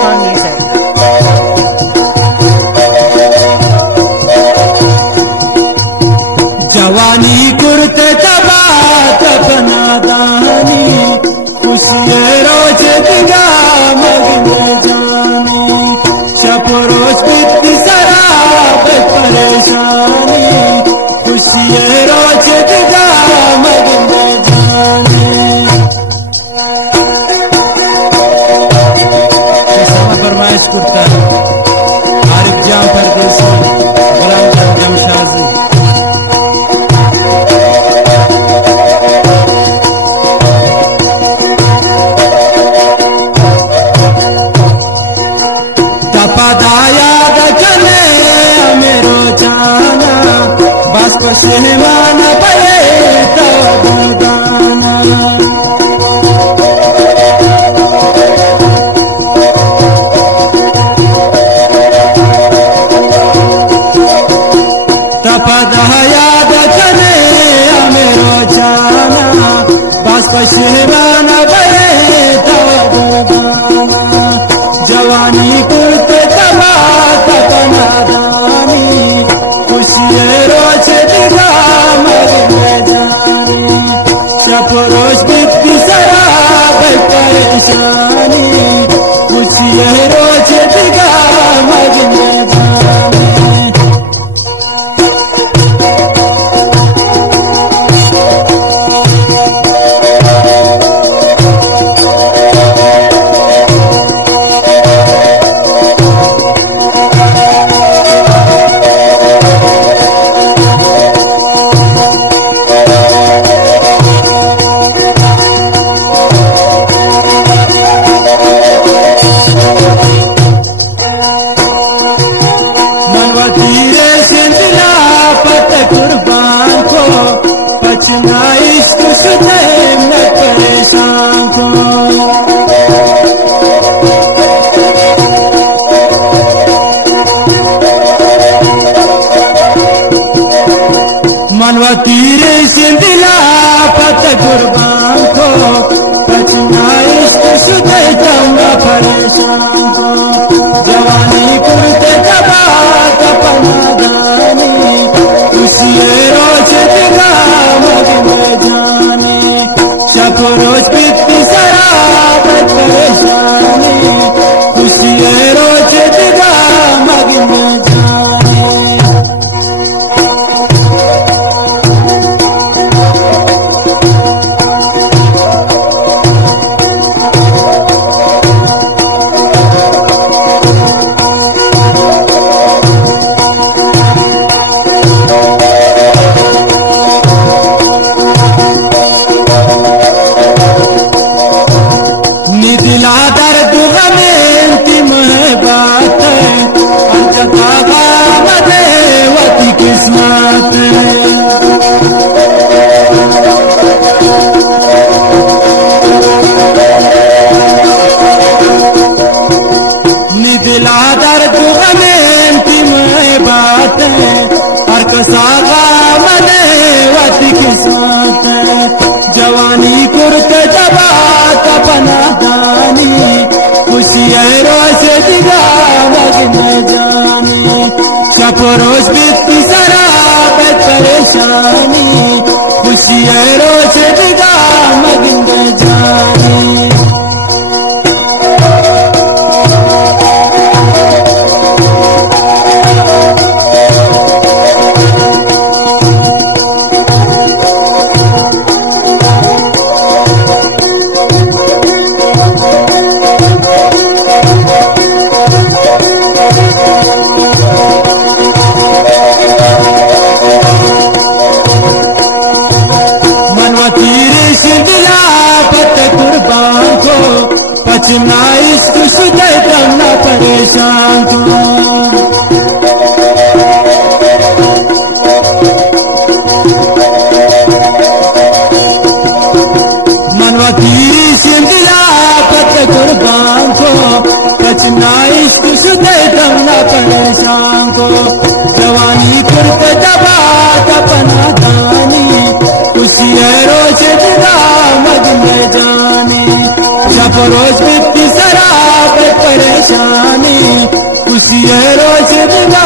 खानी से जवानी कुर्ते तबा तपना दानी खुशिये रोज दिगा मगने जानी चपरोस बित्ती शराब परेशानी खुशिये रोज दिगा मगने जानी फरमाइश करता है आरिफ जाफर देसी गुलाम जमशादी तपदाया गचने मेरो जाना बस को सिनेमान पड़े तो गाना तपदाया गचने मेरो जाना बस को सिनेमान पड़े तो गाना जवानी कुर्ते तबा तपना दानी खुशिये रोज दिगा मगने जानी चपरोश बित्ती शराब परेशानी खुशिये रोज दिगा मगने जानी इश्क सुने मैं परेशान को मनवा तीरे सिंदिला पत कुर्बान को बचना इश्क सुने मैं परेशान को जवानी कुर्ते तबा तपना दानी खुशिये रोज दिगा मगने जानी चपरोज बित्ती शराब परेशानी खुशिये रोज दिगा मगने जानी दिला दर्द गमे की महबात अंतकाबा मदेवती किस्मत दिला दर्द गमे की महबात अर्कसाबा मदेवती किस्मत जवानी कुर्ते जबा तपना दानी खुशिये रोज दिगा मगने जानी चपरोज बित्ती शराब परेशानी खुशिये रोज दिगा मगने जानी पचना इश्क सुने करना परेशान को मनवा तीरी सिंदिला पत कुर्बान को पचना इश्क सुने करना परेशान को जवानी कुर्ते दबा तपना दानी खुशिये रोज दिगा मगने जानी चपरोज बित्ती शराब परेशानी परेशानी खुशी रोज दिला